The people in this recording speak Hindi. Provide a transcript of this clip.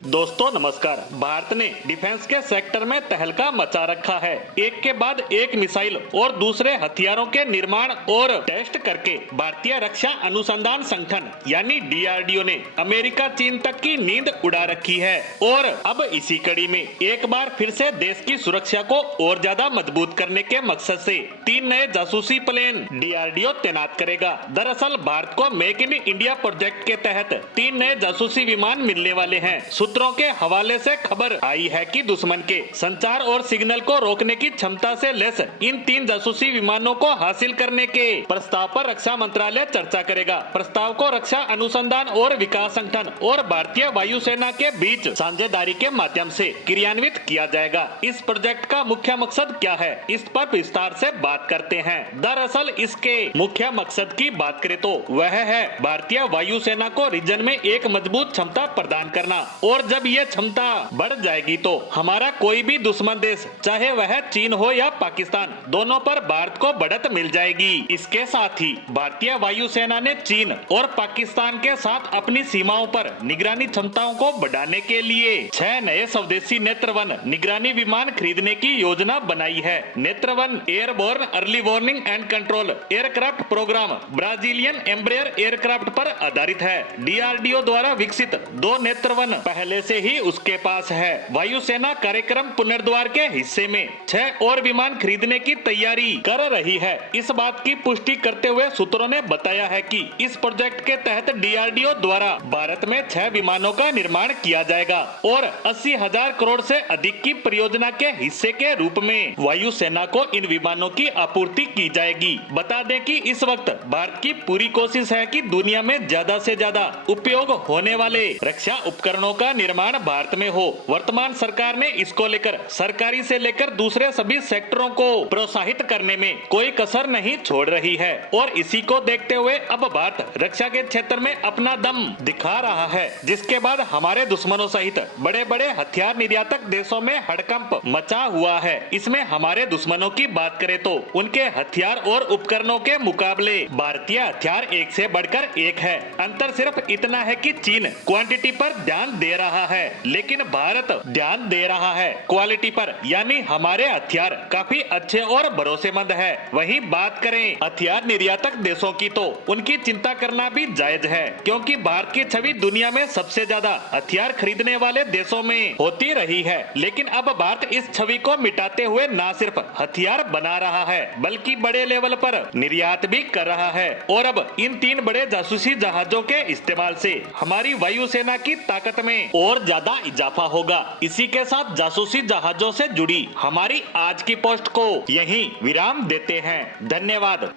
दोस्तों नमस्कार। भारत ने डिफेंस के सेक्टर में तहलका मचा रखा है। एक के बाद एक मिसाइल और दूसरे हथियारों के निर्माण और टेस्ट करके भारतीय रक्षा अनुसंधान संगठन यानी डीआरडीओ ने अमेरिका चीन तक की नींद उड़ा रखी है। और अब इसी कड़ी में एक बार फिर से देश की सुरक्षा को और ज्यादा मजबूत करने के मकसद से 3 नए जासूसी प्लेन डीआरडीओ तैनात करेगा। दरअसल भारत को मेक इन इंडिया प्रोजेक्ट के तहत 3 नए जासूसी विमान मिलने वाले हैं। सूत्रों के हवाले से खबर आई है कि दुश्मन के संचार और सिग्नल को रोकने की क्षमता से लैस इन 3 जासूसी विमानों को हासिल करने के प्रस्ताव पर रक्षा मंत्रालय चर्चा करेगा। प्रस्ताव को रक्षा अनुसंधान और विकास संगठन और भारतीय वायुसेना के बीच साझेदारी के माध्यम से क्रियान्वित किया जाएगा। इस प्रोजेक्ट का मुख्य मकसद क्या है, इस पर विस्तार से बात करते हैं। दरअसल इसके मुख्य मकसद की बात करें तो वह है भारतीय वायुसेना को रीजन में एक मजबूत क्षमता प्रदान करना। और जब यह क्षमता बढ़ जाएगी तो हमारा कोई भी दुश्मन देश, चाहे वह चीन हो या पाकिस्तान, दोनों पर भारत को बढ़त मिल जाएगी। इसके साथ ही भारतीय वायुसेना ने चीन और पाकिस्तान के साथ अपनी सीमाओं पर निगरानी क्षमताओं को बढ़ाने के लिए 6 नए स्वदेशी नेत्र-1 निगरानी विमान खरीदने की योजना बनाई है। Netra airborne early warning and control aircraft program Brazilian Embraer aircraft पर आधारित है। डीआरडीओ द्वारा विकसित 2 नेत्र-1 पहले से ही उसके पास है। वायुसेना कार्यक्रम पुनर्द्वार के हिस्से में 6 और विमान खरीदने की तैयारी कर रही है। इस बात की पुष्टि करते हुए सूत्रों ने बताया है कि इस प्रोजेक्ट के तहत डीआरडीओ द्वारा भारत में 6 विमानों का निर्माण किया जाएगा और 80,000 करोड़ से अधिक की परियोजना के हिस्से के रूप में वायुसेना को इन विमानों की आपूर्ति की जाएगी। बता दें कि इस वक्त भारत की पूरी कोशिश है कि दुनिया में ज्यादा से ज्यादा उपयोग होने वाले रक्षा उपकरणों का निर्माण भारत में हो। वर्तमान सरकार ने इसको लेकर सरकारी से लेकर दूसरे सभी सेक्टरों को प्रोत्साहित करने में कोई कसर नहीं छोड़ रही है। और इसी को देखते हुए अब भारत रक्षा के क्षेत्र में अपना दम दिखा रहा है, जिसके बाद हमारे दुश्मनों सहित बड़े बड़े हथियार निर्यातक देशों में हड़कंप मचा हुआ है। इसमें हमारे दुश्मनों की बात करें तो उनके हथियार और उपकरणों के मुकाबले भारतीय हथियार एक से बढ़कर एक है। अंतर सिर्फ इतना है कि चीन क्वांटिटी पर ध्यान दे रहा है, लेकिन भारत ध्यान दे रहा है क्वालिटी पर, यानी हमारे हथियार काफी अच्छे और भरोसेमंद है। वहीं बात करें हथियार निर्यातक देशों की तो उनकी चिंता करना भी जायज है, क्योंकि भारत की छवि दुनिया में सबसे ज्यादा हथियार खरीदने वाले देशों में होती रही है। लेकिन अब भारत इस छवि को मिटाते हुए न सिर्फ हथियार बना रहा है बल्कि बड़े लेवल पर निर्यात भी कर रहा है। और अब इन 3 बड़े जासूसी जहाजों के इस्तेमाल से हमारी वायुसेना की ताकत में और ज्यादा इजाफा होगा। इसी के साथ जासूसी जहाजों से जुड़ी हमारी आज की पोस्ट को यहीं विराम देते हैं। धन्यवाद।